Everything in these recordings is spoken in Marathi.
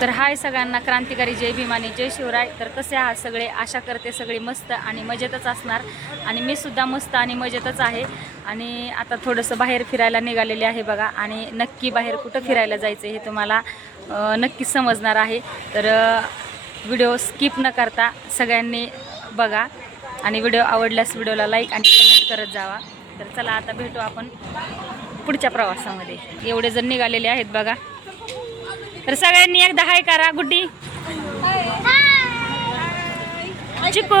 तर हाय सगळ्यांना, क्रांतिकारी जय भीमानी जय शिवराय. तर कसे आहात सगळे? आशा करते सगळे मस्त आणि मजेतच असणार. आणि मी सुद्धा मस्त आणि मजेतच आहे. आणि आता थोडंसं बाहेर फिरायला निघालेले आहे बघा. आणि नक्की बाहेर कुठं फिरायला जायचं हे तुम्हाला नक्कीच समजणार आहे. तर व्हिडिओ स्किप न करता सगळ्यांनी बघा. आणि व्हिडिओ आवडल्यास व्हिडिओला लाईक आणि कमेंट करत जावा. तर चला आता भेटू आपण पुढच्या प्रवासामध्ये. एवढे जण निघालेले आहेत बघा. तर सगळ्यांनी एकदा हाय करा. गुड्डी, चिकू,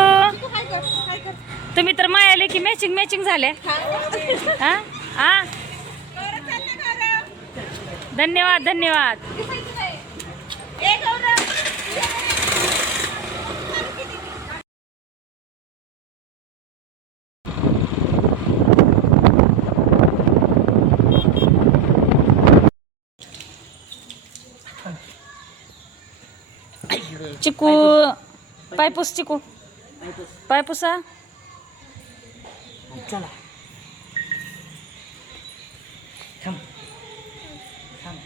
तुम्ही तर मायाले की मॅचिंग मॅचिंग झाले. हा हा, धन्यवाद धन्यवाद. चिकू पायपूस, चिकू पायपूसा. चला थांब थांब.